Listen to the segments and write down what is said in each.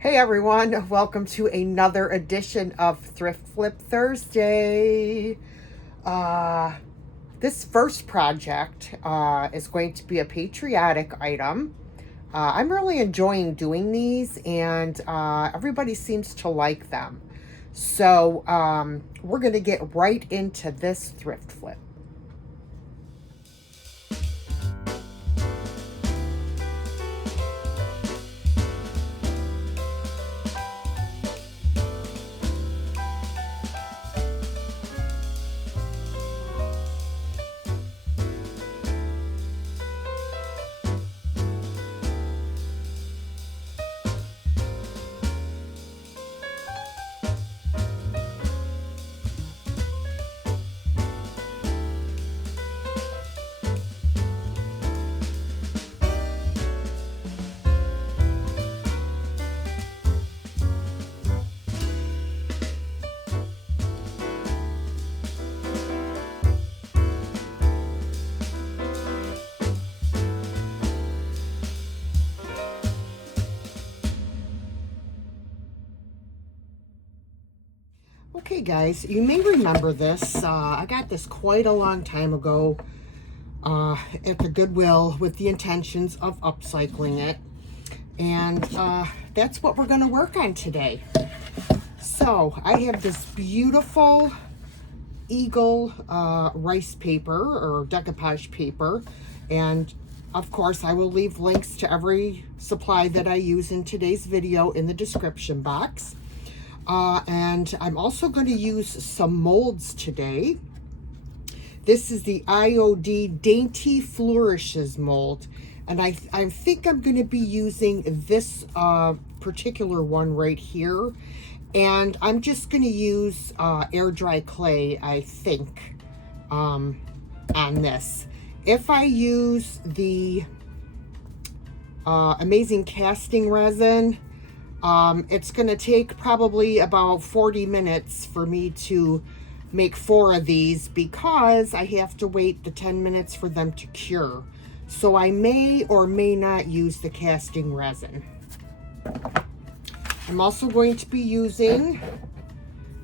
Hey everyone, welcome to another edition of Thrift Flip Thursday. Uh, this first project is going to be a patriotic item. I'm really enjoying doing these, and everybody seems to like them. So we're going to get right into this thrift flip. Okay guys, you may remember this. I got this quite a long time ago at the Goodwill with the intentions of upcycling it. And that's what we're going to work on today. So I have this beautiful Eagle rice paper or decoupage paper. And of course, I will leave links to every supply that I use in today's video in the description box. And I'm also going to use some molds today. This is the IOD Dainty Flourishes mold. And I think I'm going to be using this particular one right here. And I'm just going to use air dry clay, I think, on this. If I use the Amazing Casting Resin, it's going to take probably about 40 minutes for me to make 4 of these because I have to wait the 10 minutes for them to cure. So I may or may not use the casting resin. I'm also going to be using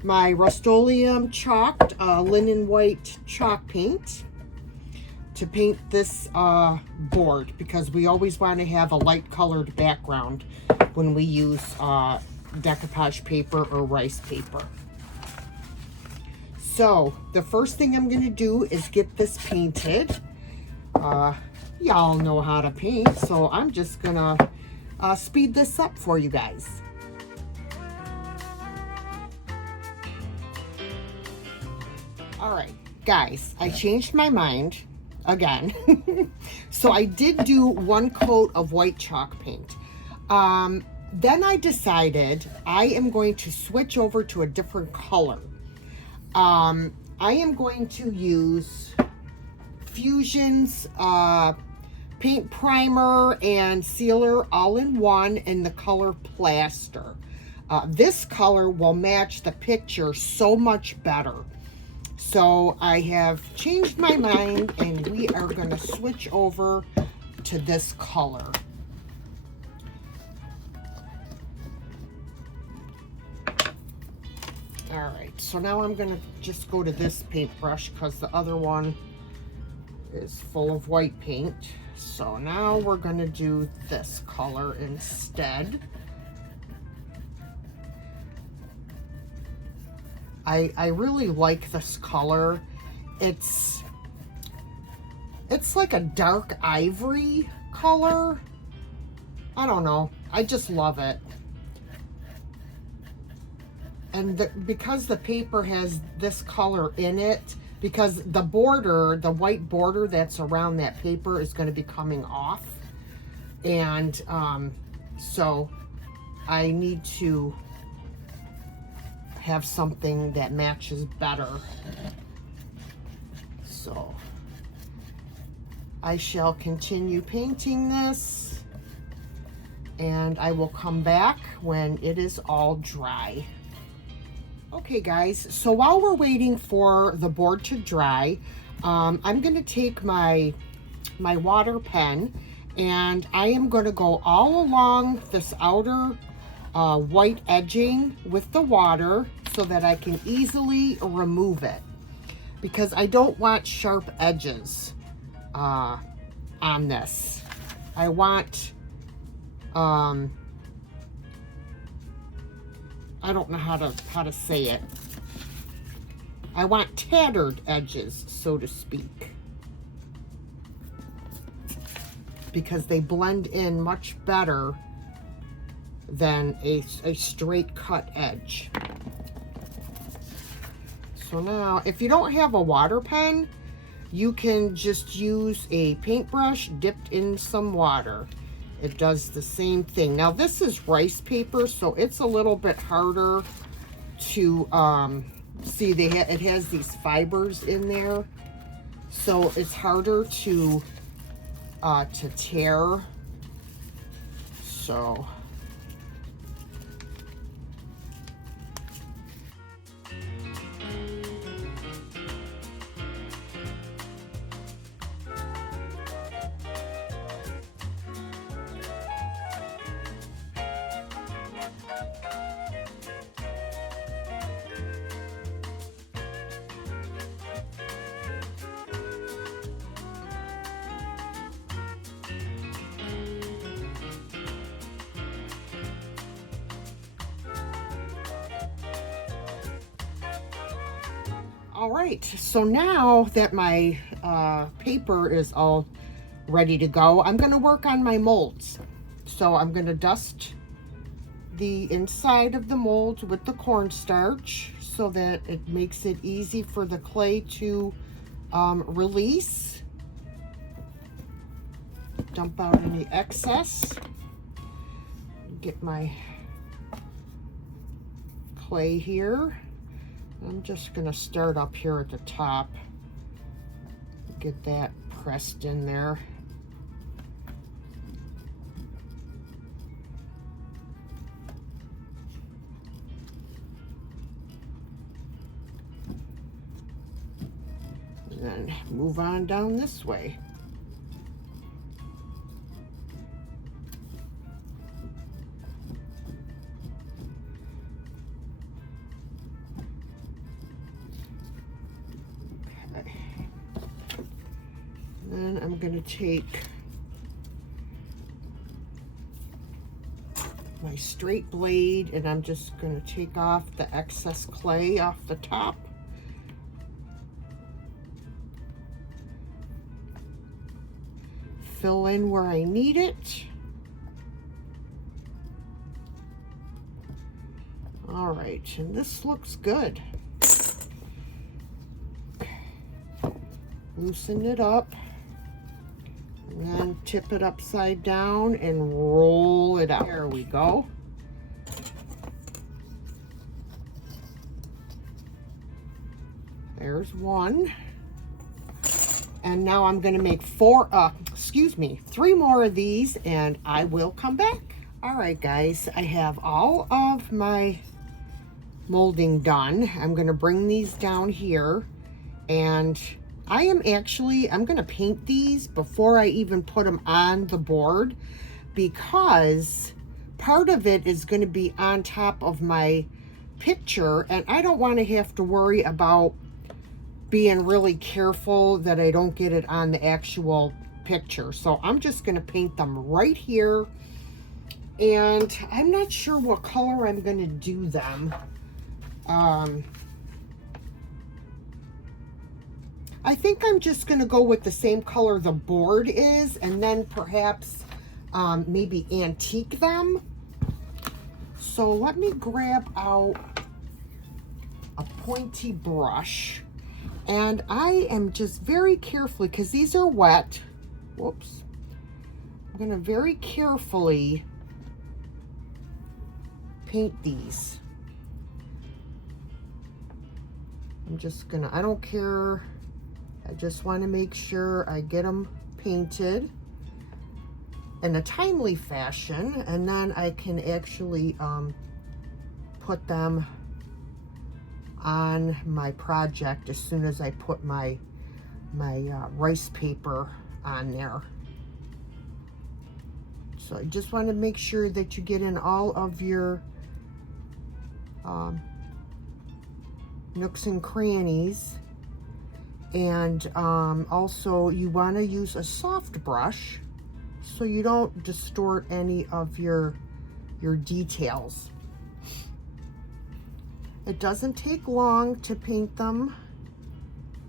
my Rust-Oleum chalked linen white chalk paint to paint this board because we always want to have a light colored background when we use decoupage paper or rice paper. So the first thing I'm going to do is get this painted. Y'all know how to paint, so I'm just going to speed this up for you guys. All right, guys, I changed my mind again. So I did do 1 coat of white chalk paint. Then I decided I am going to switch over to a different color. I am going to use Fusion's paint primer and sealer all in one in the color Plaster. This color will match the picture so much better. So I have changed my mind and we are going to switch over to this color. All right, so now I'm going to just go to this paintbrush because the other one is full of white paint. So now we're going to do this color instead. I really like this color. It's like a dark ivory color. I don't know. I just love it. And because the paper has this color in it, because the border, the white border that's around that paper is going to be coming off. And so I need to have something that matches better. So I shall continue painting this and I will come back when it is all dry. Okay guys, so while we're waiting for the board to dry, I'm going to take my water pen and I am going to go all along this outer white edging with the water so that I can easily remove it, because I don't want sharp edges on this. I want, I don't know how to say it. I want tattered edges, so to speak, because they blend in much better than a straight cut edge. So now, if you don't have a water pen, you can just use a paintbrush dipped in some water. It does the same thing. Now this is rice paper, so it's a little bit harder to see. It has these fibers in there, so it's harder to tear. So all right, so now that my paper is all ready to go, I'm going to work on my molds. So I'm going to dust the inside of the mold with the cornstarch so that it makes it easy for the clay to release. Dump out any excess. Get my clay here. I'm just going to start up here at the top. Get that pressed in there. And then move on down this way. Then I'm going to take my straight blade and I'm just going to take off the excess clay off the top. Fill in where I need it. All right, and this looks good. Loosen it up. And then tip it upside down and roll it out. There we go. There's one. And now I'm going to make three more of these and I will come back. All right, guys, I have all of my molding done. I'm going to bring these down here and I'm going to paint these before I even put them on the board, because part of it is going to be on top of my picture and I don't want to have to worry about being really careful that I don't get it on the actual picture. So I'm just going to paint them right here, and I'm not sure what color I'm going to do them. I think I'm just going to go with the same color the board is, and then perhaps maybe antique them. So let me grab out a pointy brush, and I am just very carefully, because these are wet, whoops, I'm going to very carefully paint these. I'm just going to, I don't care. I just want to make sure I get them painted in a timely fashion, and then I can actually put them on my project as soon as I put my rice paper on there. So I just want to make sure that you get in all of your nooks and crannies. And also you want to use a soft brush so you don't distort any of your details. It doesn't take long to paint them.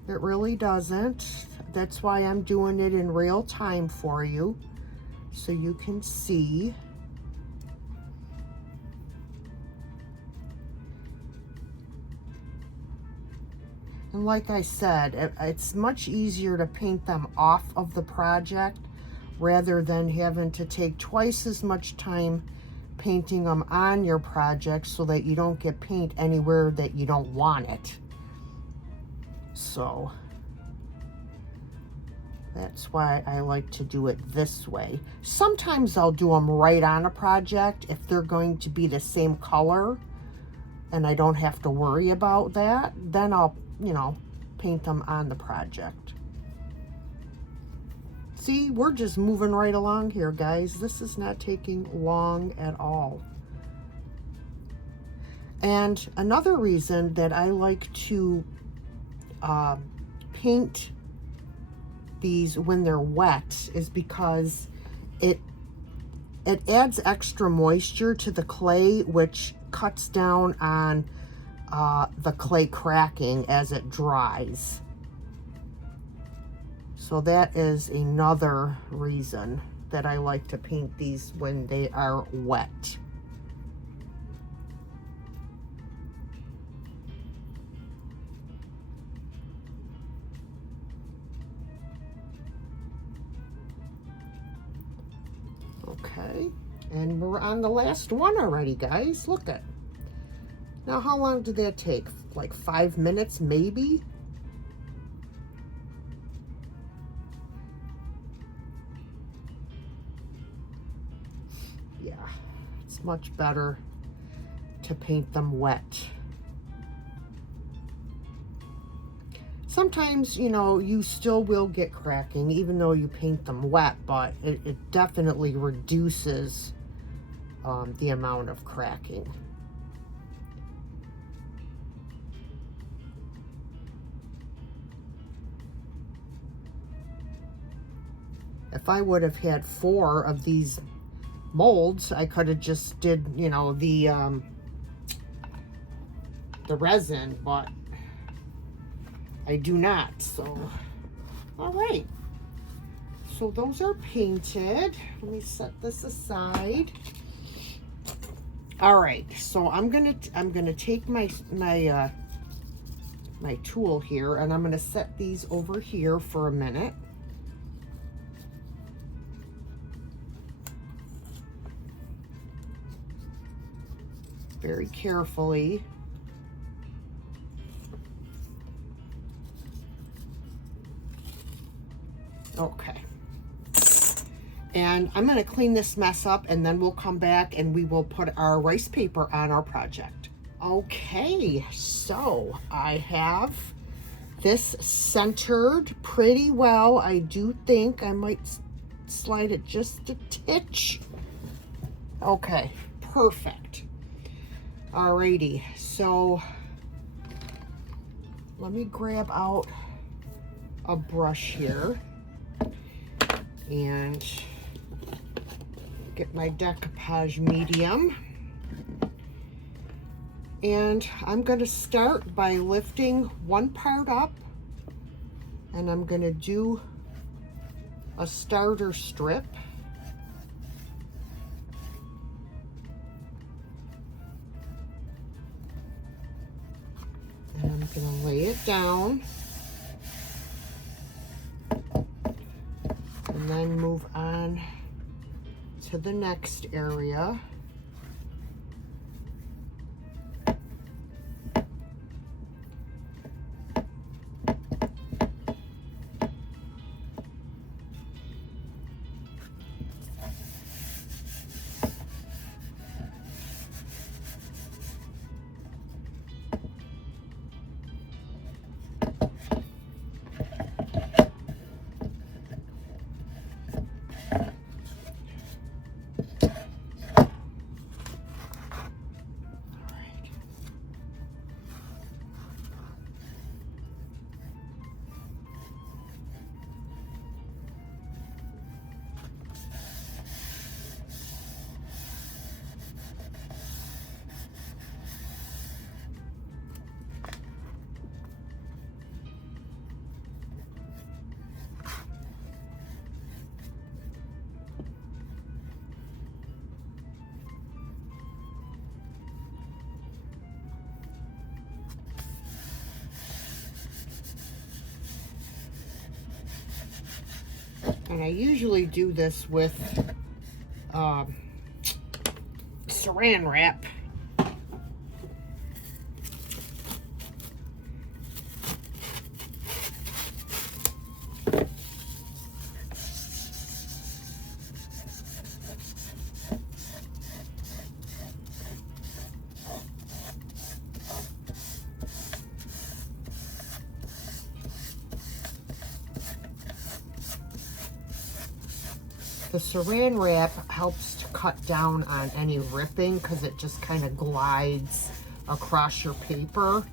It really doesn't. That's why I'm doing it in real time for you, so you can see. And like I said, it's much easier to paint them off of the project rather than having to take twice as much time painting them on your project so that you don't get paint anywhere that you don't want it. So that's why I like to do it this way. Sometimes I'll do them right on a project if they're going to be the same color and I don't have to worry about that. Then I'll, you know, paint them on the project. See, we're just moving right along here, guys. This is not taking long at all. And another reason that I like to paint these when they're wet is because it adds extra moisture to the clay, which cuts down on the clay cracking as it dries. So that is another reason that I like to paint these when they are wet. Okay, and we're on the last one already, guys. Look at. Now, how long did that take? Like 5 minutes, maybe? Yeah, it's much better to paint them wet. Sometimes, you know, you still will get cracking even though you paint them wet, but it definitely reduces the amount of cracking. If I would have had 4 of these molds, I could have just did, you know, the resin, but I do not. So, all right. So those are painted. Let me set this aside. All right. So I'm gonna take my tool here, and I'm gonna set these over here for a minute. Very carefully. Okay. And I'm going to clean this mess up, and then we'll come back and we will put our rice paper on our project. Okay, so I have this centered pretty well. I do think I might slide it just a titch. Okay, perfect. Alrighty, so let me grab out a brush here and get my decoupage medium. And I'm going to start by lifting one part up, and I'm going to do a starter strip. And I'm going to lay it down and then move on to the next area. And I usually do this with saran wrap. The saran wrap helps to cut down on any ripping because it just kind of glides across your paper.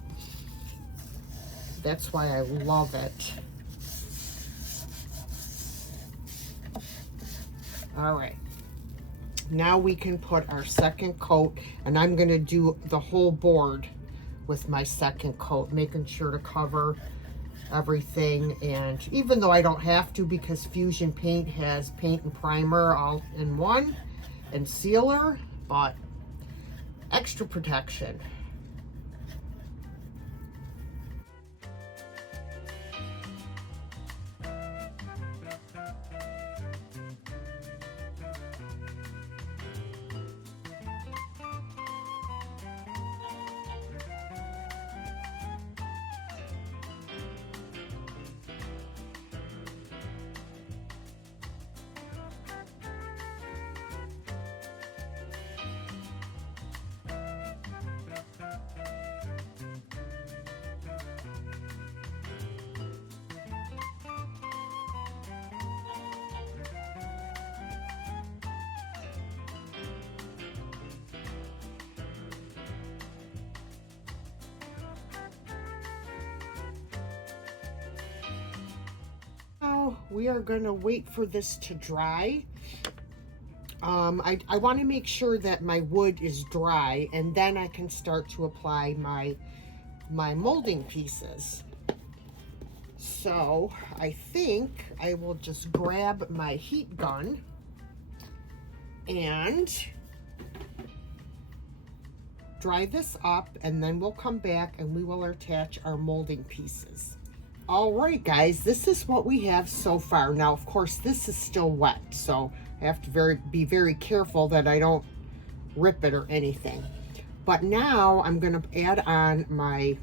That's why I love it. All right, now we can put our second coat, and I'm going to do the whole board with my second coat, making sure to cover everything. And even though I don't have to, because Fusion Paint has paint and primer all in one and sealer, but extra protection. Now we are going to wait for this to dry. I want to make sure that my wood is dry, and then I can start to apply my molding pieces. So I think I will just grab my heat gun and dry this up, and then we'll come back and we will attach our molding pieces. All right, guys, this is what we have so far. Now, of course, this is still wet, so I have to be very careful that I don't rip it or anything. But now I'm going to add on my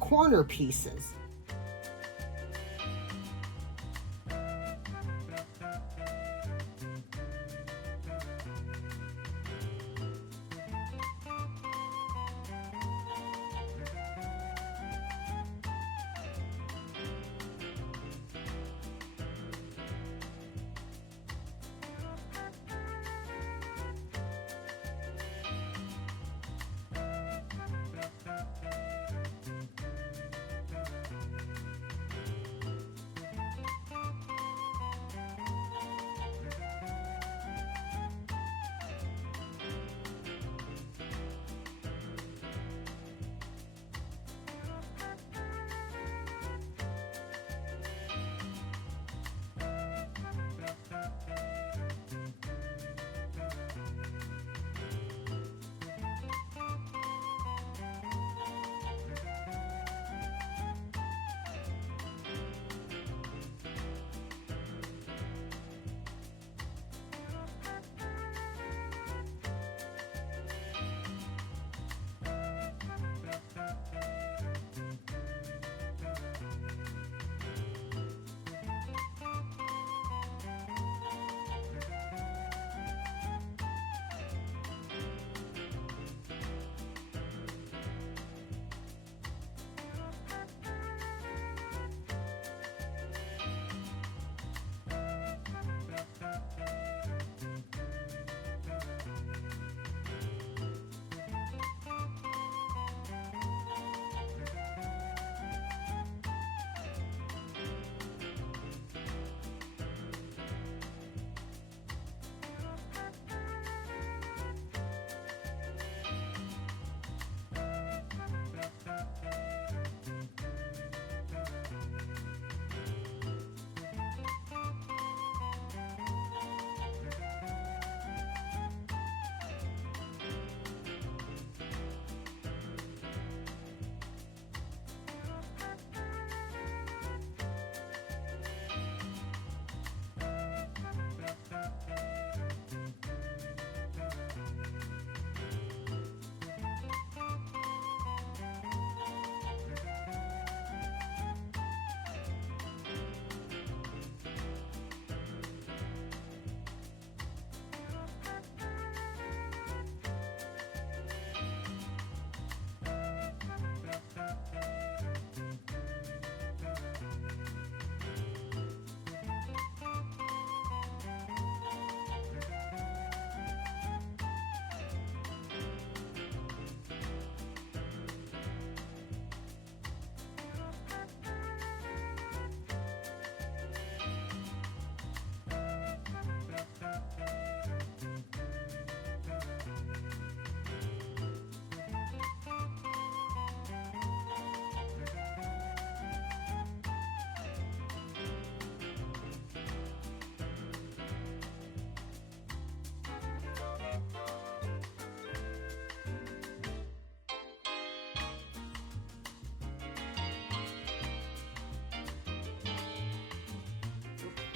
corner pieces.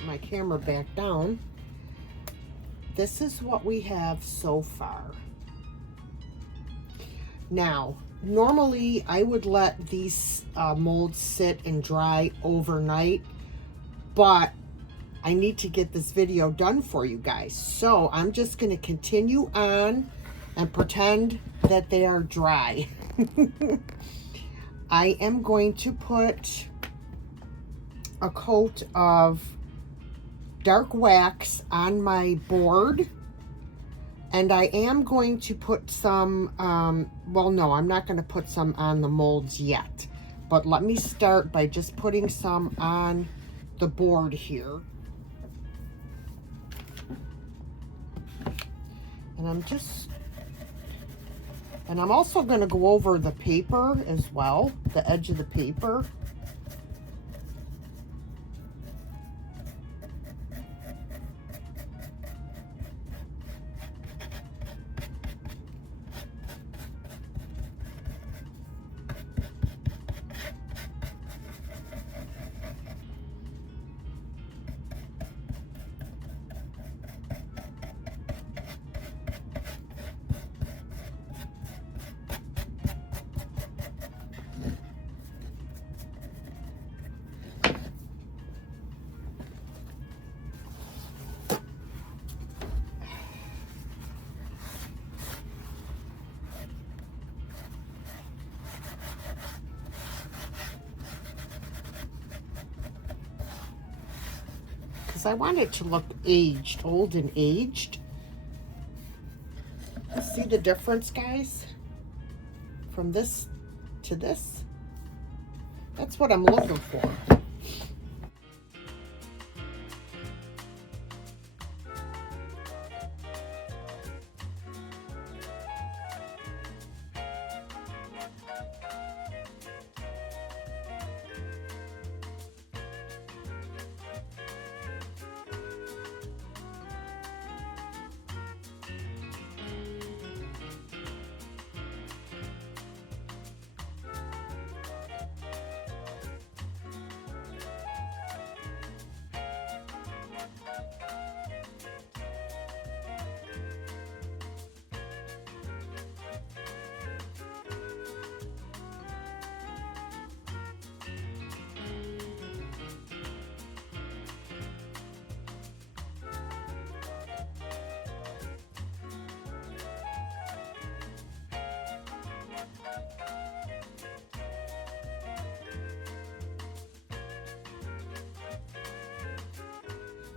my camera back down. This is what we have so far. Now, normally I would let these molds sit and dry overnight, but I need to get this video done for you guys. So I'm just going to continue on and pretend that they are dry. I am going to put a coat of dark wax on my board. And I am going to put some, well, no, I'm not going to put some on the molds yet. But let me start by just putting some on the board here. And I'm also going to go over the paper as well, the edge of the paper. I want it to look aged, old and aged. See the difference, guys? From this to this? That's what I'm looking for.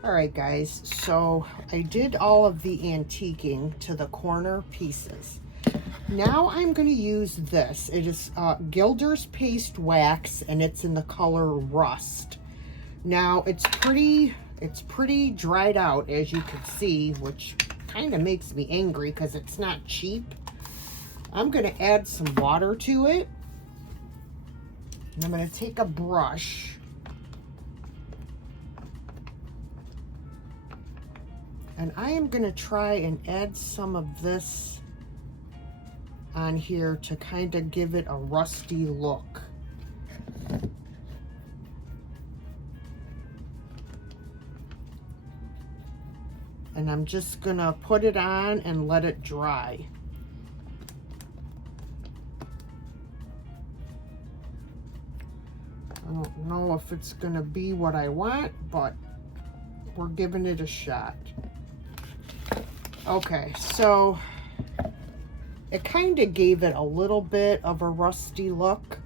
All right, guys, so I did all of the antiquing to the corner pieces. Now I'm going to use this. It is Gilder's Paste Wax, and it's in the color Rust. Now it's pretty dried out, as you can see, which kind of makes me angry because it's not cheap. I'm going to add some water to it. And I'm going to take a brush. And I am going to try and add some of this on here to kind of give it a rusty look. And I'm just going to put it on and let it dry. I don't know if it's going to be what I want, but we're giving it a shot. Okay, so it kind of gave it a little bit of a rusty look.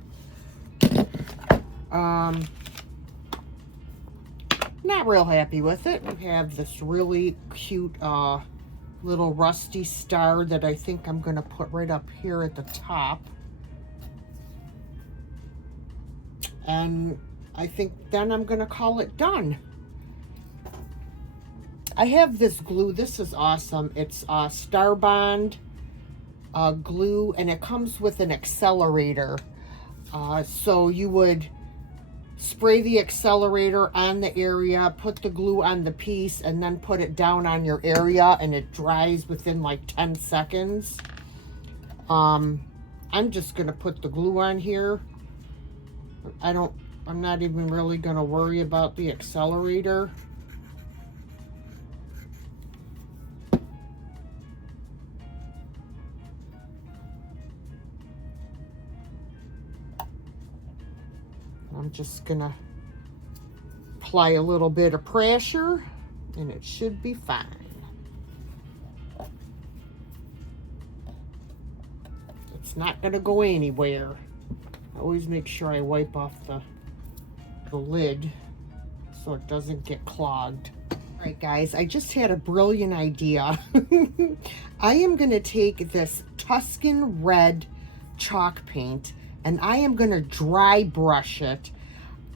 Not real happy with it. We have this really cute little rusty star that I think I'm going to put right up here at the top. And I think then I'm going to call it done. I have this glue. This is awesome. It's Star Bond glue, and it comes with an accelerator. So you would spray the accelerator on the area, put the glue on the piece, and then put it down on your area, and it dries within like 10 seconds. I'm just going to put the glue on here. I'm not even really going to worry about the accelerator. I'm just gonna apply a little bit of pressure and it should be fine. It's not gonna go anywhere. I always make sure I wipe off the lid so it doesn't get clogged. All right, guys, I just had a brilliant idea. I am gonna take this Tuscan red chalk paint and I am gonna dry brush it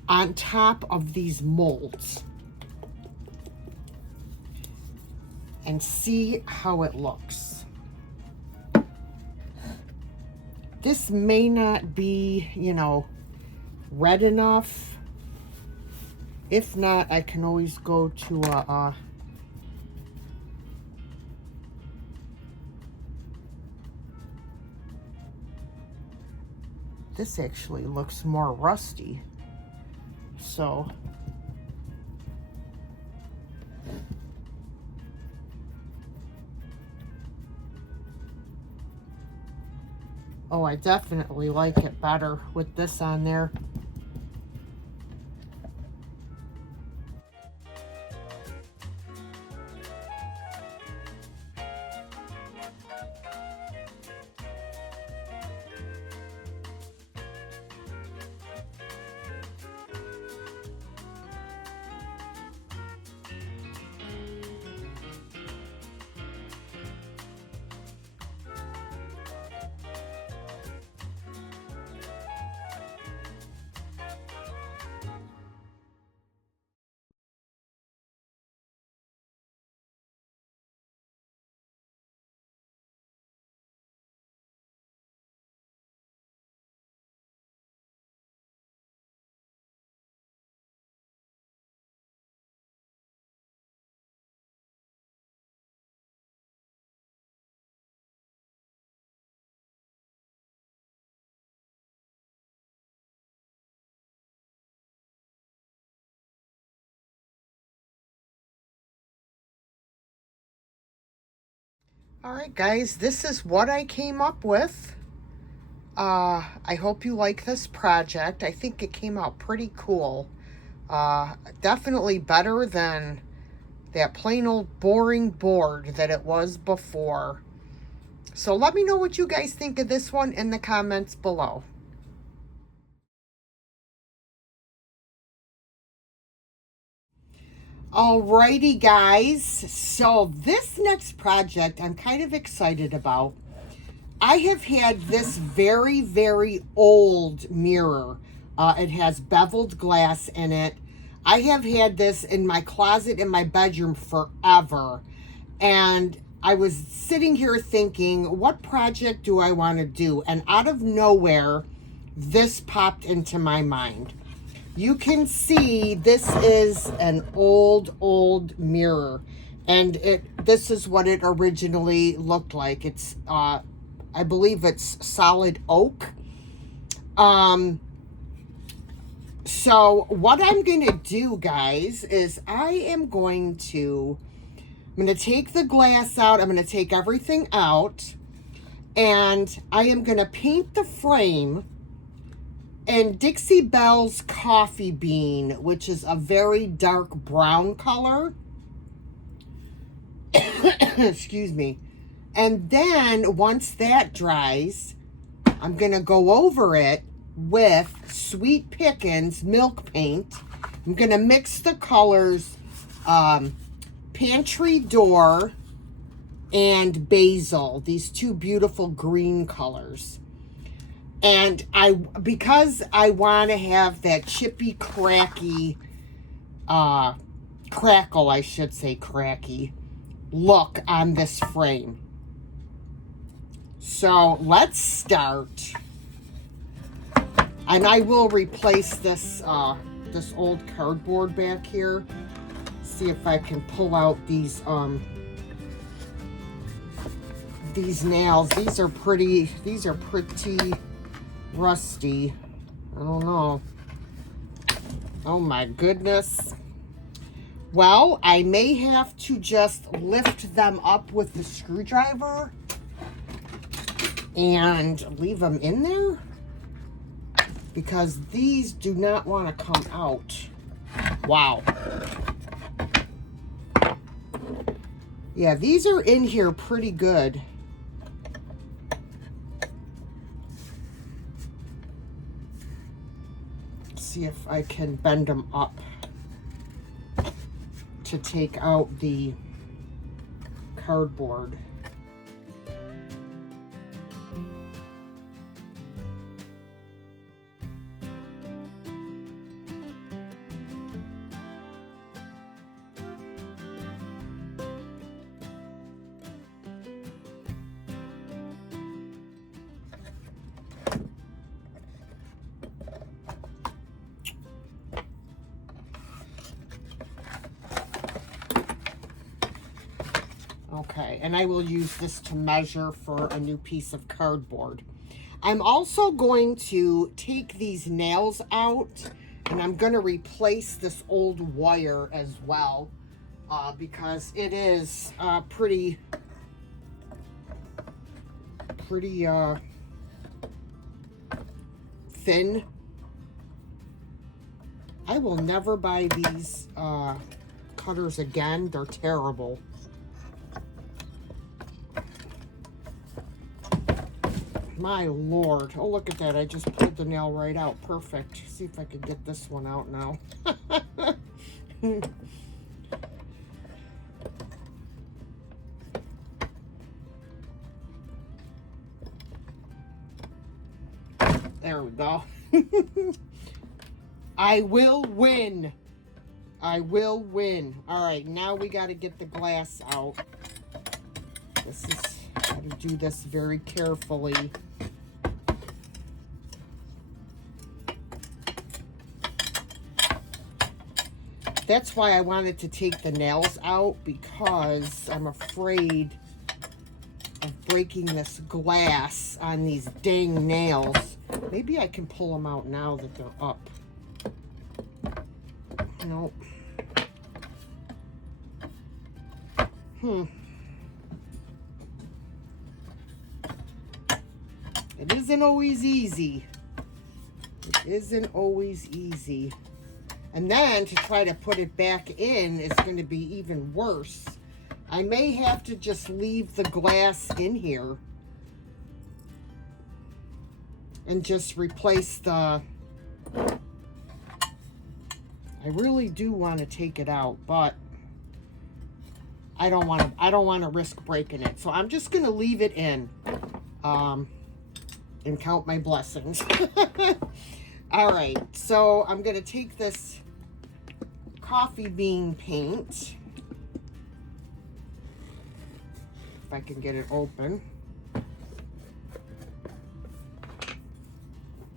on top of these molds and see how it looks. This may not be, you know, red enough. If not, I can always go to a this actually looks more rusty. So oh, I definitely like it better with this on there. All right, guys, this is what I came up with. I hope you like this project. I think it came out pretty cool. Definitely better than that plain old boring board that it was before. So let me know what you guys think of this one in the comments below. Alrighty, guys, so this next project I'm kind of excited about. I have had this very, very old mirror. It has beveled glass in it. I have had this in my closet in my bedroom forever. And I was sitting here thinking, what project do I want to do? And out of nowhere, this popped into my mind. You can see this is an old mirror, and this is what it originally looked like. It's I believe it's solid oak. So what I'm going to do, guys, is I'm going to take the glass out. I'm going to take everything out, and I am going to paint the frame in Dixie Belle's Coffee Bean, which is a very dark brown color. Excuse me. And then once that dries, I'm going to go over it with Sweet Pickins milk paint. I'm going to mix the colors Pantry Door and Basil, these two beautiful green colors. And because I want to have that chippy, cracky, crackle, I should say cracky, look on this frame. So let's start. And I will replace this, this old cardboard back here. See if I can pull out these nails. These are pretty rusty. I don't know. Oh my goodness. Well, I may have to just lift them up with the screwdriver and leave them in there. because these do not want to come out. Wow. Yeah, these are in here pretty good. Let's see if I can bend them up to take out the cardboard. Okay, and I will use this to measure for a new piece of cardboard. I'm also going to take these nails out, and I'm going to replace this old wire as well, because it is pretty thin. I will never buy these cutters again. They're terrible. My Lord. Oh, look at that. I just pulled the nail right out. Perfect. See if I can get this one out now. There we go. I will win. I will win. All right, now we got to get the glass out. This is, got to do this very carefully. That's why I wanted to take the nails out, because I'm afraid of breaking this glass on these dang nails. Maybe I can pull them out now that they're up. Nope. It isn't always easy. It isn't always easy. And then to try to put it back in is going to be even worse. I may have to just leave the glass in here and just replace the... I really do want to take it out, but I don't want to risk breaking it. So I'm just going to leave it in and count my blessings. All right, so I'm going to take this coffee bean paint, if I can get it open.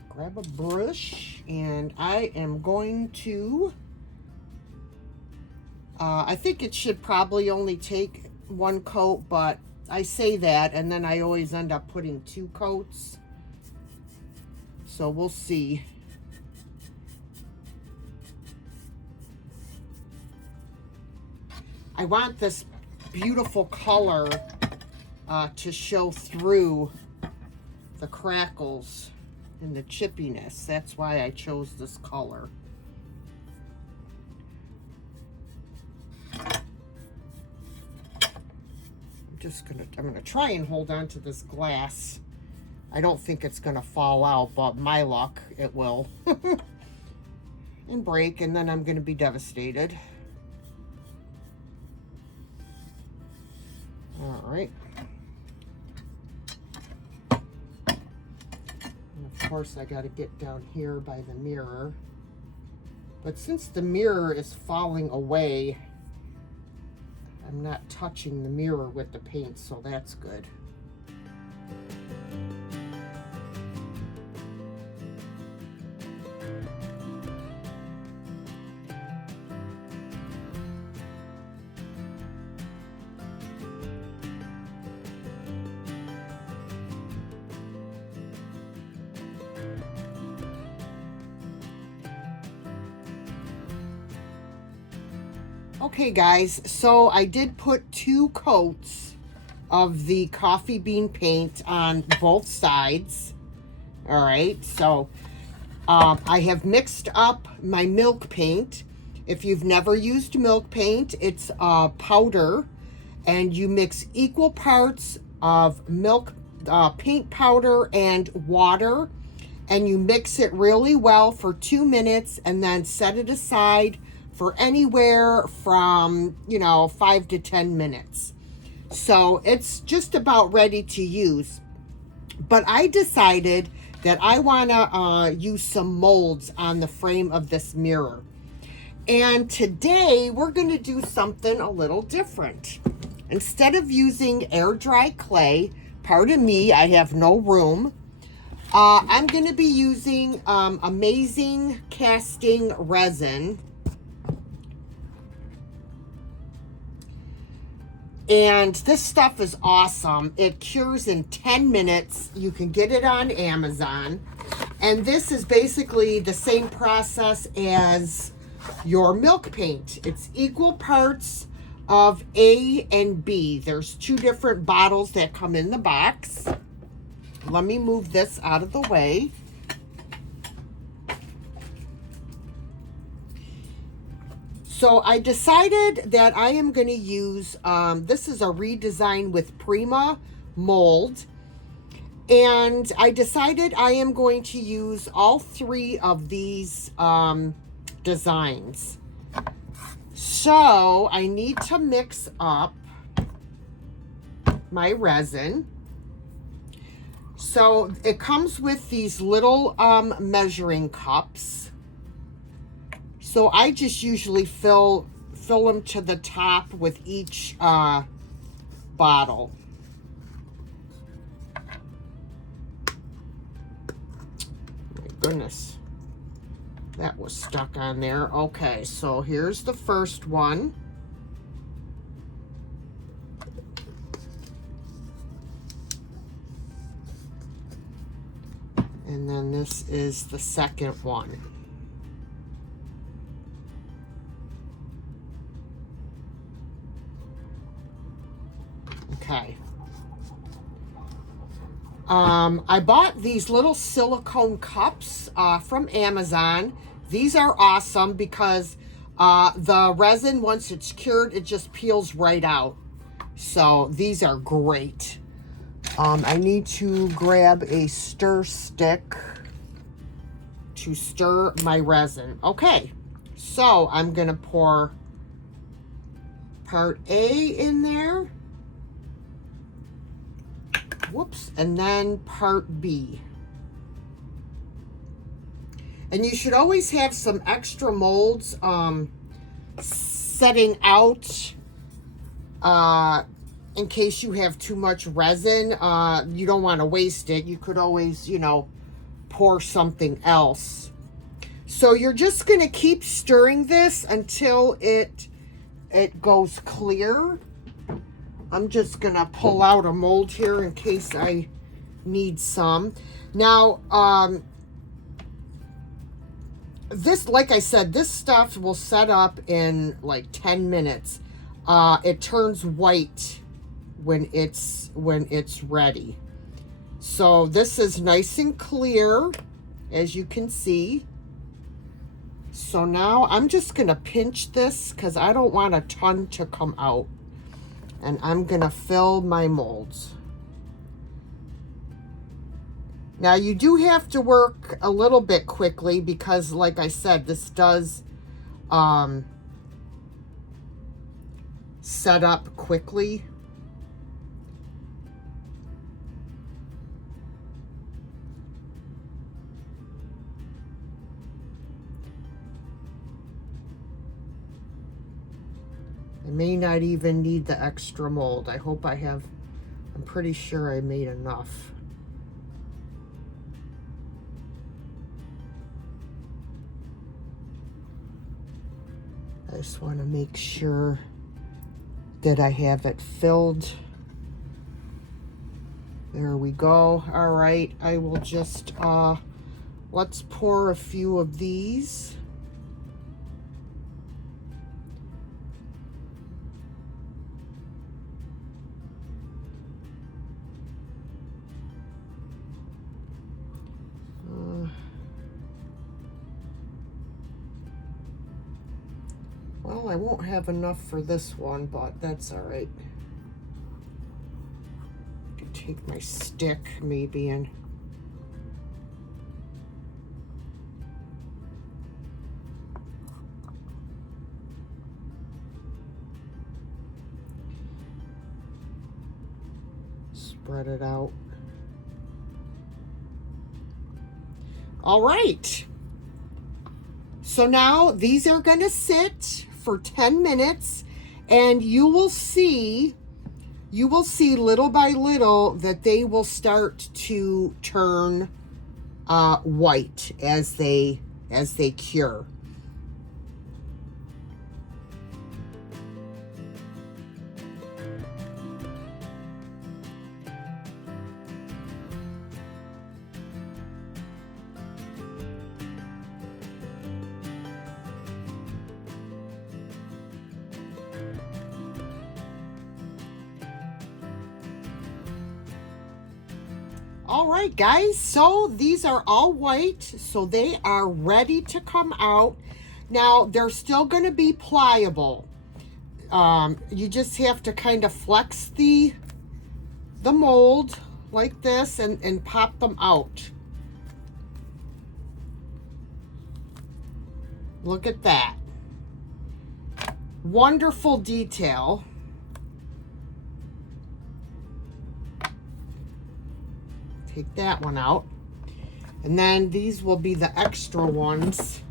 Grab a brush, and I am going to, I think it should probably only take one coat, but I say that, and then I always end up putting 2 coats. So we'll see. I want this beautiful color to show through the crackles and the chippiness. That's why I chose this color. I'm gonna try and hold on to this glass. I don't think it's gonna fall out, but my luck, it will. And break, and then I'm gonna be devastated. All right. And of course, I got to get down here by the mirror. But since the mirror is falling away, I'm not touching the mirror with the paint, so that's good. Okay guys, so I did put 2 coats of the coffee bean paint on both sides. All right, so I have mixed up my milk paint. If you've never used milk paint, it's powder, and you mix equal parts of milk paint powder and water, and you mix it really well for 2 minutes and then set it aside for anywhere from, 5 to 10 minutes. So it's just about ready to use. But I decided that I want to use some molds on the frame of this mirror. And today we're going to do something a little different. Instead of using air dry clay, pardon me, I have no room. I'm going to be using Amazing Casting Resin. And this stuff is awesome. It cures in 10 minutes. You can get it on Amazon. And this is basically the same process as your milk paint. It's equal parts of A and B. There's 2 different bottles that come in the box. Let me move this out of the way. So I decided that I am going to use, this is a Redesign with Prima Mold. And I decided I am going to use all 3 of these designs. So I need to mix up my resin. So it comes with these little measuring cups. So I just usually fill them to the top with each bottle. My goodness, that was stuck on there. Okay, so here's the first one. And then this is the second one. Okay. I bought these little silicone cups from Amazon. These are awesome because the resin, once it's cured, it just peels right out. So these are great. I need to grab a stir stick to stir my resin. Okay, so I'm going to pour part A in there. Whoops, and then part B. And you should always have some extra molds setting out in case you have too much resin. You don't want to waste it. You could always, pour something else. So you're just going to keep stirring this until it goes clear. I'm just going to pull out a mold here in case I need some. Now, this, like I said, this stuff will set up in like 10 minutes. It turns white when it's ready. So this is nice and clear, as you can see. So now I'm just going to pinch this because I don't want a ton to come out. And I'm going to fill my molds. Now you do have to work a little bit quickly because, like I said, this does set up quickly. I may not even need the extra mold. I hope I have, I'm pretty sure I made enough. I just want to make sure that I have it filled. There we go. All right, I will just, let's pour a few of these. Well, I won't have enough for this one, but that's all right. I can take my stick maybe and spread it out. All right. So now these are going to sit for 10 minutes and you will see little by little that they will start to turn white as they cure. All right, guys, so these are all white, so they are ready to come out. Now, they're still going to be pliable. You just have to kind of flex the mold like this and pop them out. Look at that. Wonderful detail. Take that one out. And then these will be the extra ones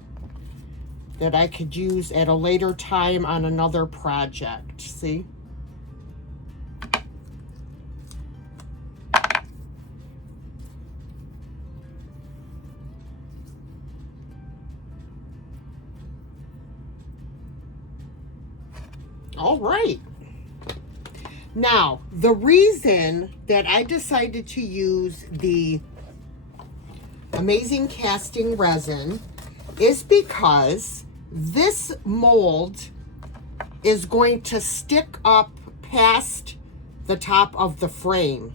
that I could use at a later time on another project. See? All right. Now, the reason that I decided to use the Amazing Casting Resin is because this mold is going to stick up past the top of the frame.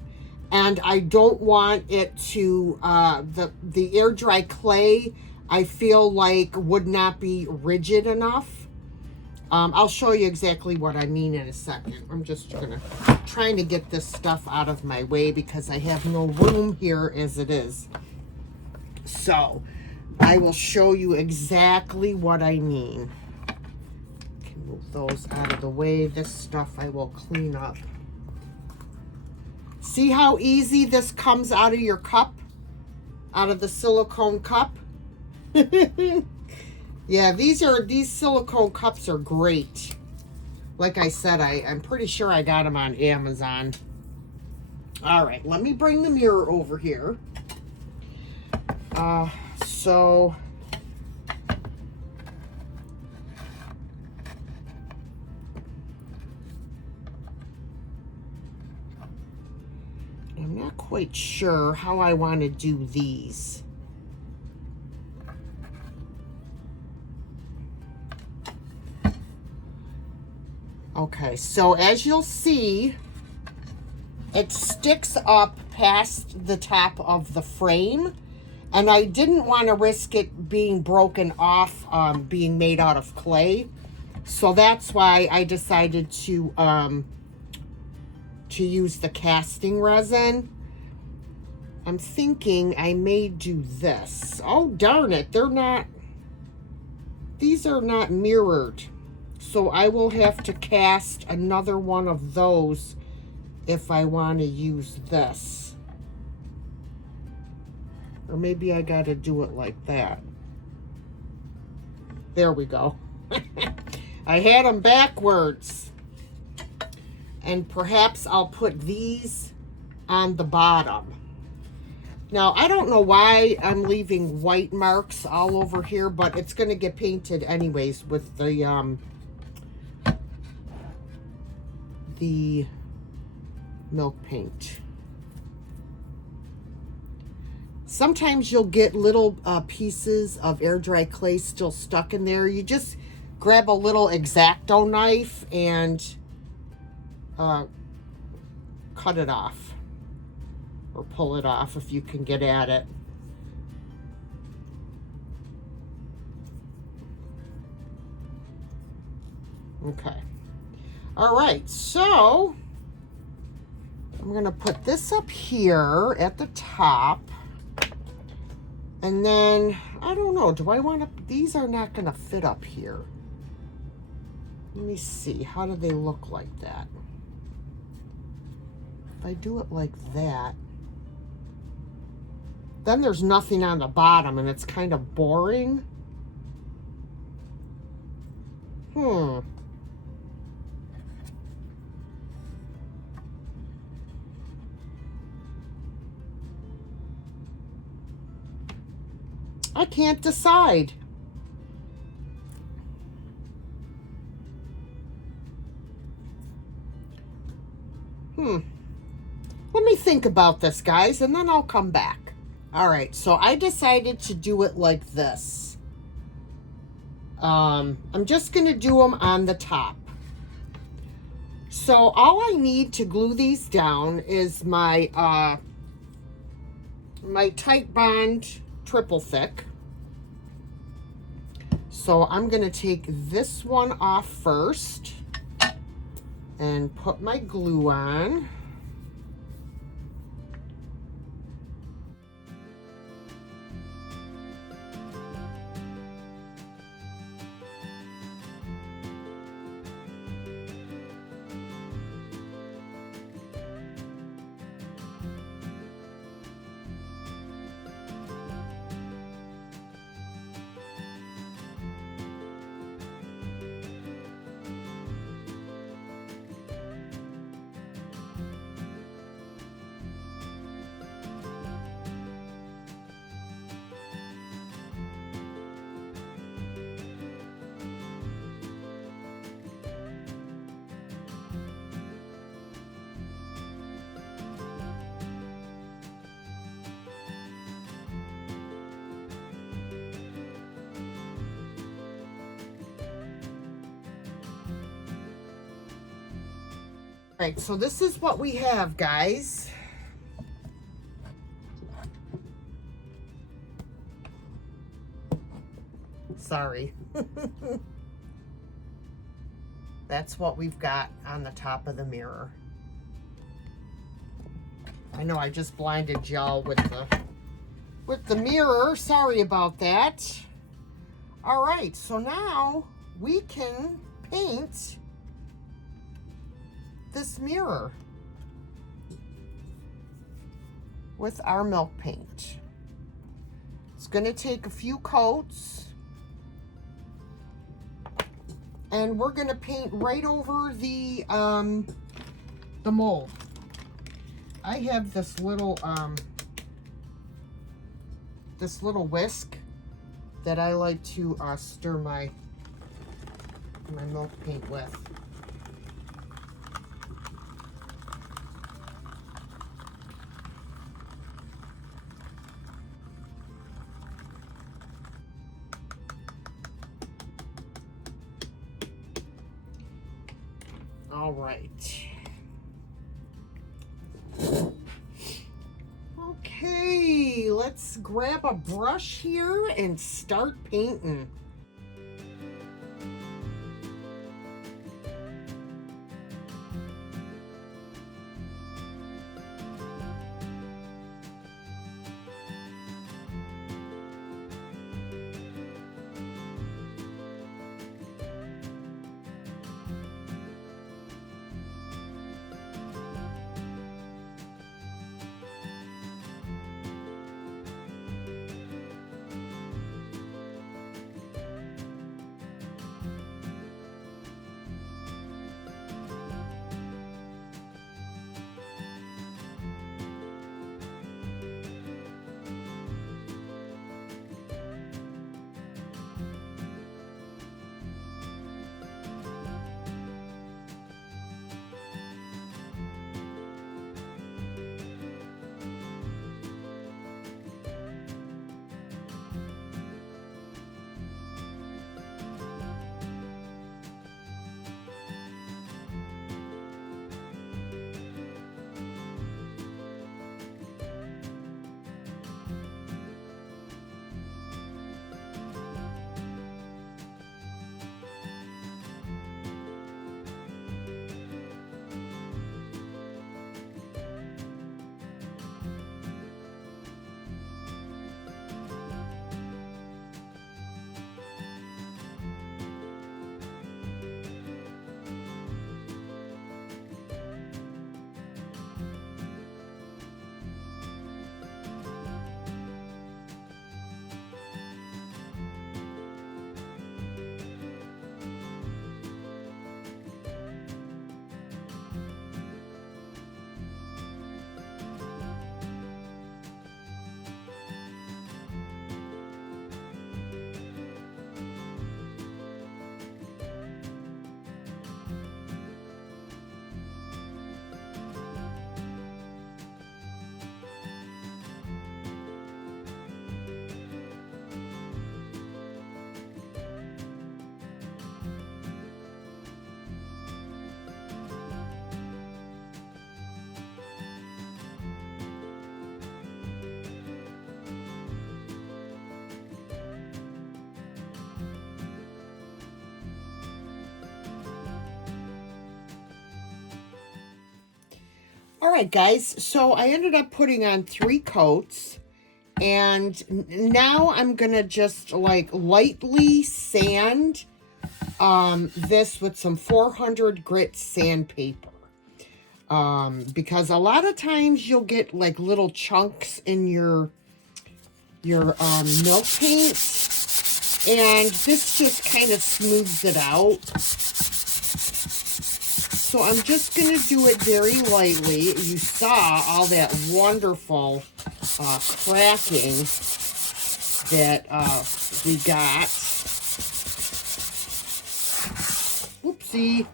And I don't want it to, the air dry clay, I feel like would not be rigid enough. I'll show you exactly what I mean in a second. I'm just trying to get this stuff out of my way because I have no room here as it is. So I will show you exactly what I mean. Can move those out of the way. This stuff I will clean up. See how easy this comes out of your cup? Out of the silicone cup? Yeah, these silicone cups are great. Like I said, I'm pretty sure I got them on Amazon. All right, let me bring the mirror over here. So I'm not quite sure how I want to do these. Okay, so as you'll see, it sticks up past the top of the frame, and I didn't want to risk it being broken off, being made out of clay. So that's why I decided to use the casting resin. I'm thinking I may do this. Oh, darn it, these are not mirrored. So I will have to cast another one of those if I want to use this. Or maybe I got to do it like that. There we go. I had them backwards. And perhaps I'll put these on the bottom. Now, I don't know why I'm leaving white marks all over here, but it's going to get painted anyways with the milk paint. Sometimes you'll get little pieces of air dry clay still stuck in there. You just grab a little X-Acto knife and cut it off, or pull it off if you can get at it. Okay. All right, so I'm gonna put this up here at the top. And then, I don't know, do I want to, these are not gonna fit up here. Let me see, how do they look like that? If I do it like that, then there's nothing on the bottom and it's kind of boring. I can't decide. Let me think about this, guys, and then I'll come back. All right, so I decided to do it like this. I'm just going to do them on the top. So all I need to glue these down is my my Tight Bond triple thick. So I'm going to take this one off first and put my glue on. Right, so this is what we have, guys. Sorry. That's what we've got on the top of the mirror. I know I just blinded y'all with the mirror. Sorry about that. All right, so now we can paint this mirror with our milk paint. It's going to take a few coats, and we're going to paint right over the mold. I have this little whisk that I like to stir my milk paint with. All right. Okay, let's grab a brush here and start painting. All right, guys, so I ended up putting on 3 coats, and now I'm gonna just like lightly sand this with some 400 grit sandpaper. Because a lot of times you'll get like little chunks in your milk paint, and this just kind of smooths it out. So I'm just going to do it very lightly. You saw all that wonderful cracking that we got. Oopsie.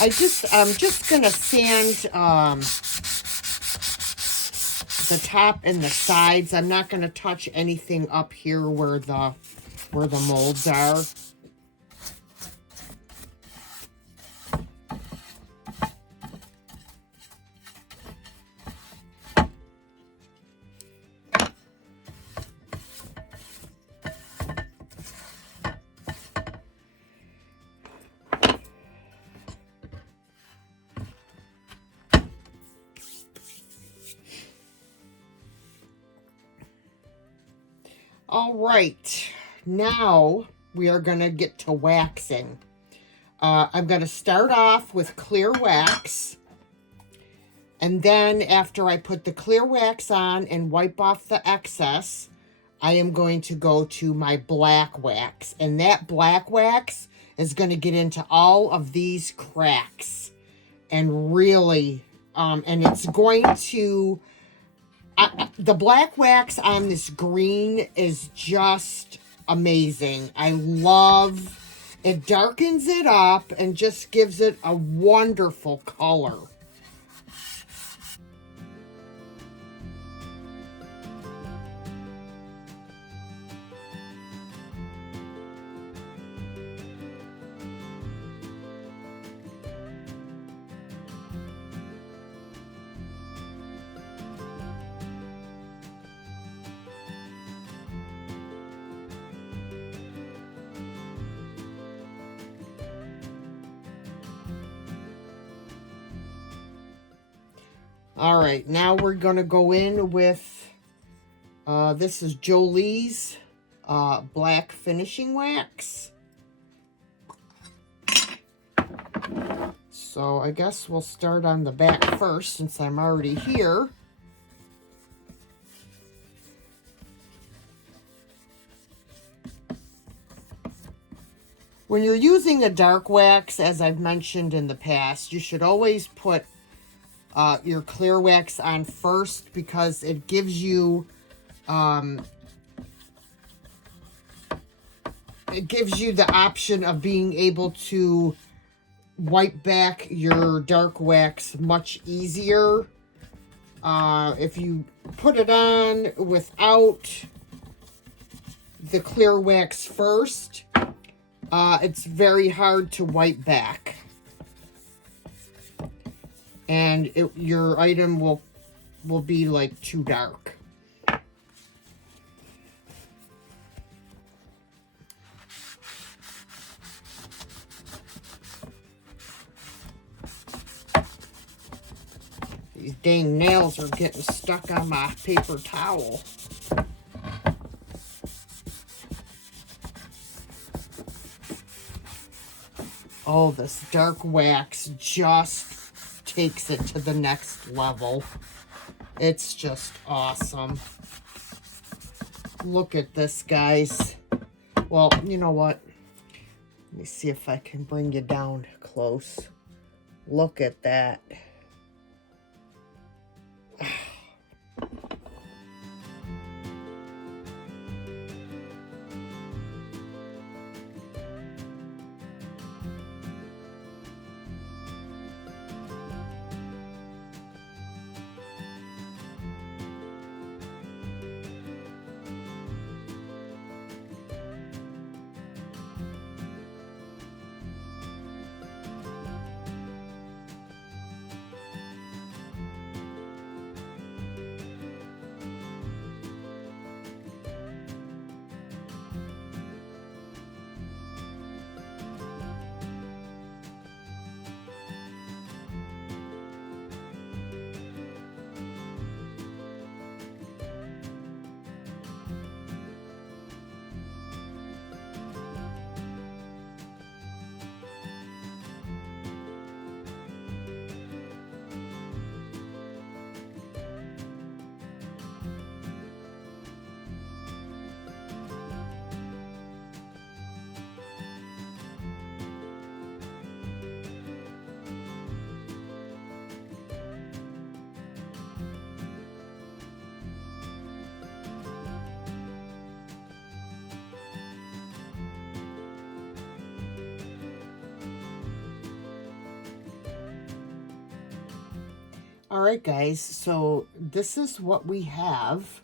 I'm just going to sand the top and the sides. I'm not going to touch anything up here where the molds are. All right, now we are going to get to waxing. I'm going to start off with clear wax. And then after I put the clear wax on and wipe off the excess, I am going to go to my black wax. And that black wax is going to get into all of these cracks. And really, and it's going to... the black wax on this green is just amazing. I love it. Darkens it up and just gives it a wonderful color. All right, now we're going to go in with, this is Jolie's black finishing wax. So I guess we'll start on the back first since I'm already here. When you're using a dark wax, as I've mentioned in the past, you should always put your clear wax on first because it gives you the option of being able to wipe back your dark wax much easier. If you put it on without the clear wax first, it's very hard to wipe back. And your item will be like too dark. These dang nails are getting stuck on my paper towel. Oh, this dark wax just takes it to the next level. It's just awesome. Look at this, guys. Well, you know what? Let me see if I can bring you down close. Look at that. All right, guys, so this is what we have.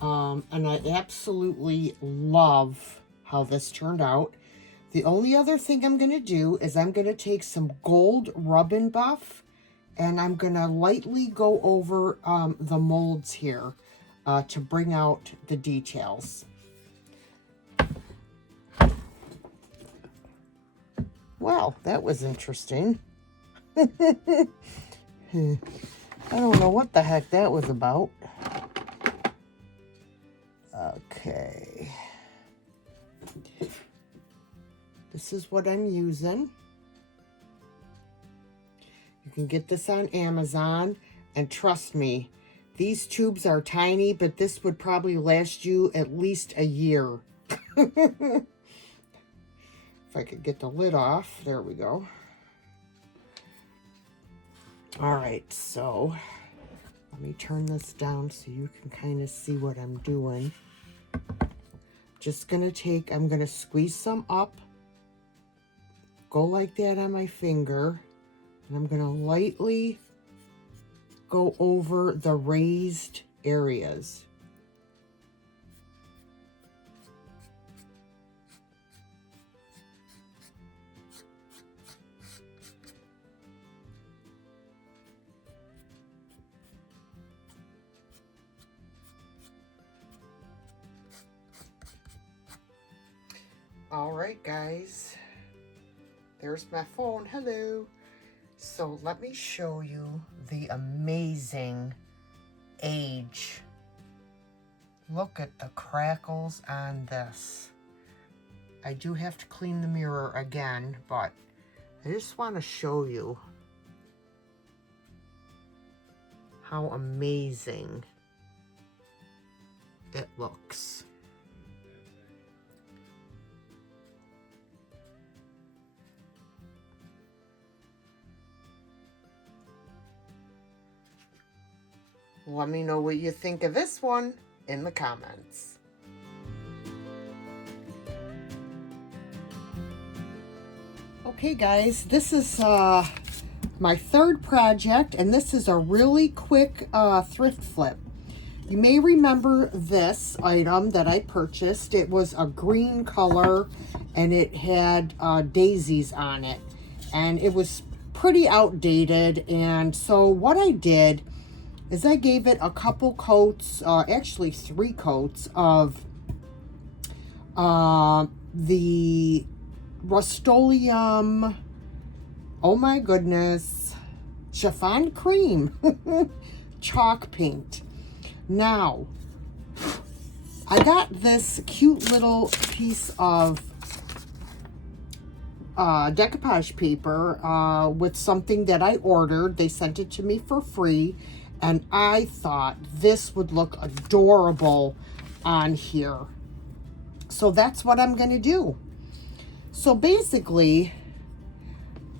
And I absolutely love how this turned out. The only other thing I'm going to do is I'm going to take some gold rub and buff, and I'm going to lightly go over the molds here to bring out the details. Well, that was interesting. I don't know what the heck that was about. Okay. This is what I'm using. You can get this on Amazon, and trust me, these tubes are tiny, but this would probably last you at least a year. If I could get the lid off, there we go. All right, so let me turn this down so you can kind of see what I'm doing. Just gonna take, I'm gonna squeeze some up, go like that on my finger, and I'm gonna lightly go over the raised areas. All right, guys, there's my phone. Hello. So let me show you the amazing age. Look at the crackles on this. I do have to clean the mirror again, but I just want to show you how amazing it looks. Let me know what you think of this one in the comments. Okay, guys, this is my third project, and this is a really quick thrift flip. You may remember this item that I purchased. It was a green color, and it had daisies on it, and it was pretty outdated. And so what I did is I gave it a couple coats, actually 3 coats of the Rust-Oleum, oh my goodness, chiffon cream chalk paint. Now, I got this cute little piece of decoupage paper with something that I ordered. They sent it to me for free, and I thought this would look adorable on here. So that's what I'm going to do. So basically,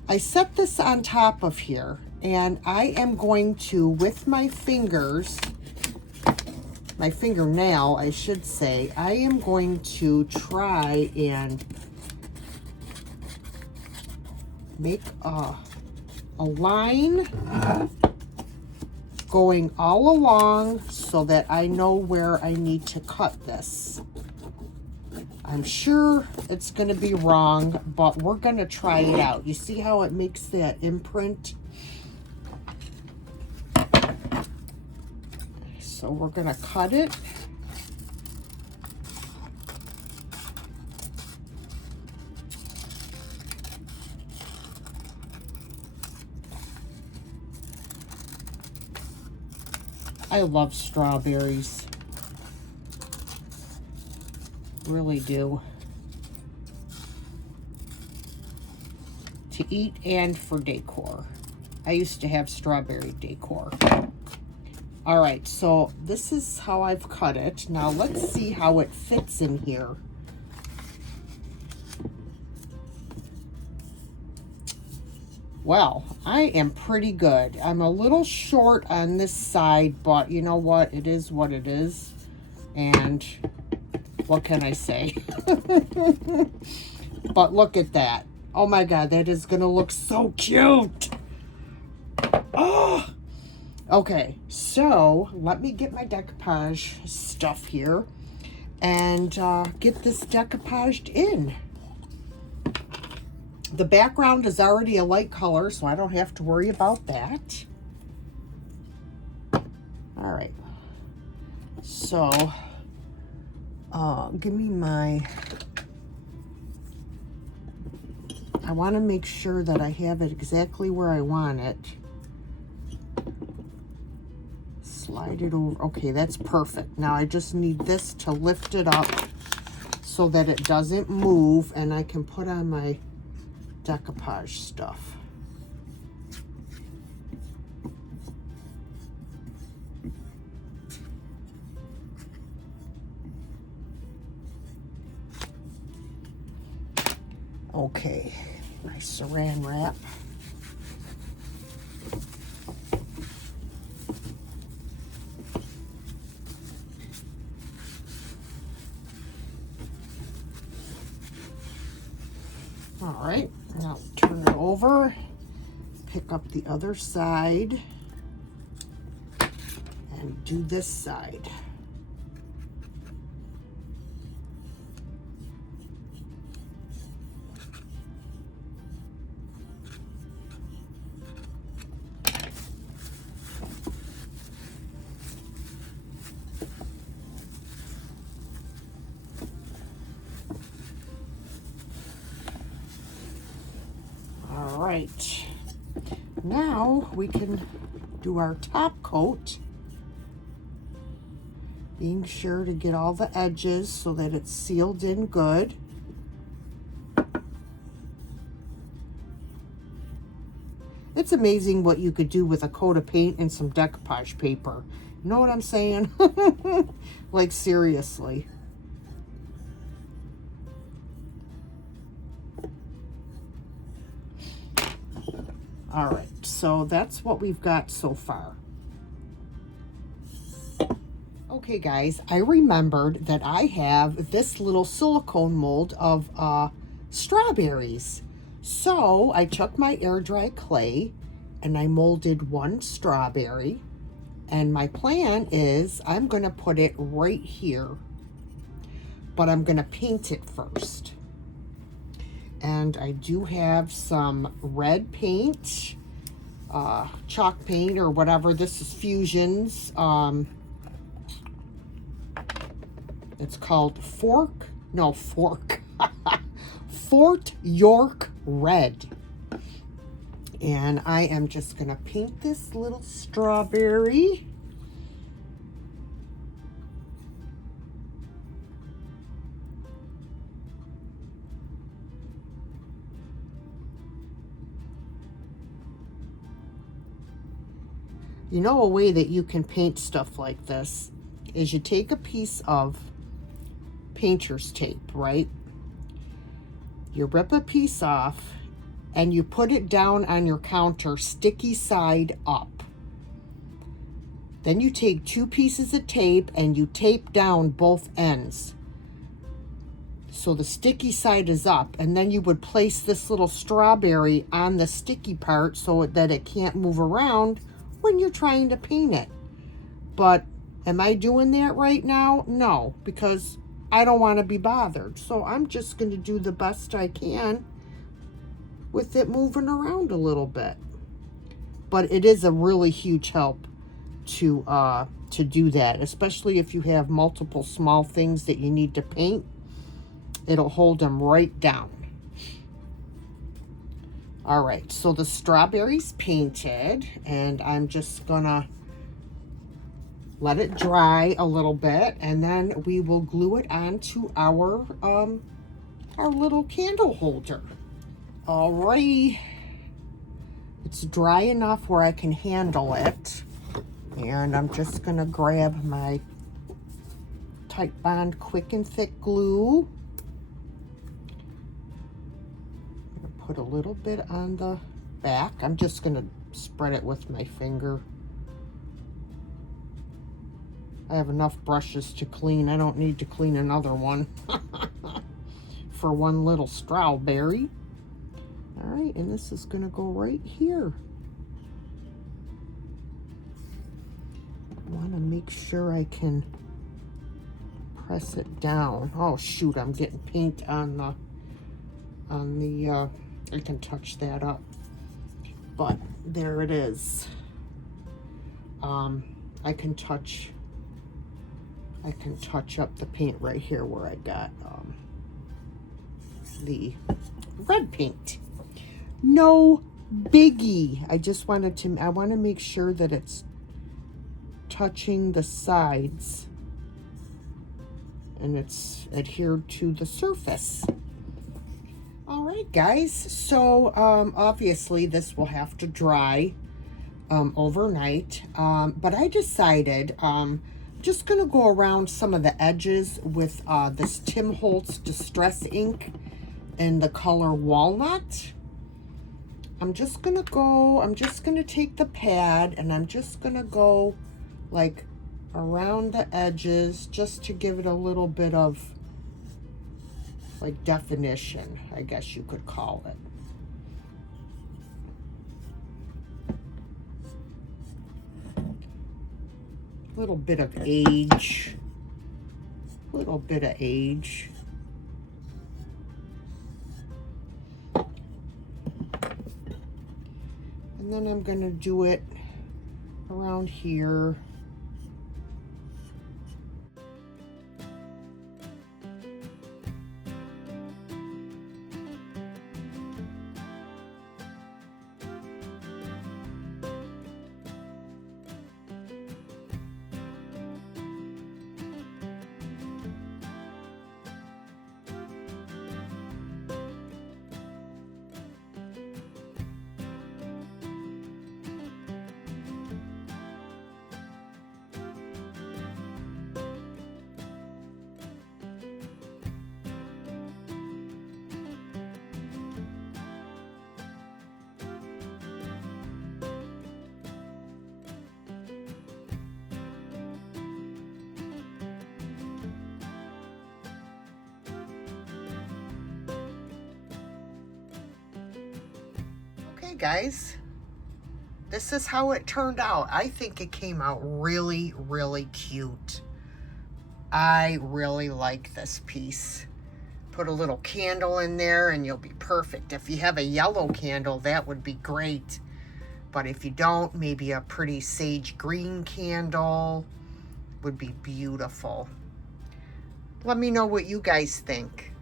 I set this on top of here, and I am going to, with my fingers, my fingernail, I should say, I am going to try and make a line going all along so that I know where I need to cut this. I'm sure it's going to be wrong, but we're going to try it out. You see how it makes that imprint? So we're going to cut it. I love strawberries. Really do. To eat and for decor. I used to have strawberry decor. All right, so this is how I've cut it. Now let's see how it fits in here. Well, I am pretty good. I'm a little short on this side, but you know what? It is what it is. And what can I say? But look at that. Oh my God, that is gonna look so cute. Oh, Okay, so let me get my decoupage stuff here and get this decoupaged in. The background is already a light color, so I don't have to worry about that. All right, so give me my, I want to make sure that I have it exactly where I want it. Slide it over. Okay, that's perfect. Now I just need this to lift it up so that it doesn't move, and I can put on my decoupage stuff. Okay, my saran wrap. All right, now turn it over, pick up the other side, and do this side. All right, now we can do our top coat, being sure to get all the edges so that it's sealed in good. It's amazing what you could do with a coat of paint and some decoupage paper. You know what I'm saying? Like, seriously. All right, so that's what we've got so far. Okay, guys, I remembered that I have this little silicone mold of strawberries. So I took my air dry clay and I molded one strawberry. And my plan is I'm going to put it right here, but I'm going to paint it first. And I do have some red paint, chalk paint or whatever. This is Fusion's. It's called Fort York Red. And I am just going to paint this little strawberry. You know, a way that you can paint stuff like this is you take a piece of painter's tape, right? You rip a piece off and you put it down on your counter, sticky side up. Then you take 2 pieces of tape and you tape down both ends, so the sticky side is up, and then you would place this little strawberry on the sticky part so that it can't move around when you're trying to paint it. But am I doing that right now? No, because I don't want to be bothered. So I'm just going to do the best I can with it moving around a little bit. But it is a really huge help to do that, especially if you have multiple small things that you need to paint. It'll hold them right down. All right, so the strawberry's painted, and I'm just gonna let it dry a little bit, and then we will glue it onto our little candle holder. Alrighty, it's dry enough where I can handle it, and I'm just gonna grab my Tite Bond Quick and Thick glue. Put a little bit on the back. I'm just going to spread it with my finger. I have enough brushes to clean. I don't need to clean another one for one little strawberry. All right, and this is going to go right here. make sure I can press it down. Oh shoot, I'm getting paint on the I can touch that up, but there it is. I can touch up the paint right here where I got the red paint. No biggie. I want to make sure that it's touching the sides and it's adhered to the surface. All right, guys. So obviously this will have to dry overnight. But I decided just gonna go around some of the edges with this Tim Holtz Distress ink in the color Walnut. I'm just gonna take the pad and I'm just gonna go like around the edges just to give it a little bit of like definition, I guess you could call it. Little bit of age, little bit of age. And then I'm gonna do it around here. Okay, guys, this is how it turned out. I think it came out really, really cute. I really like this piece. Put a little candle in there and you'll be perfect. If you have a yellow candle, that would be great. But if you don't, maybe a pretty sage green candle would be beautiful. Let me know what you guys think.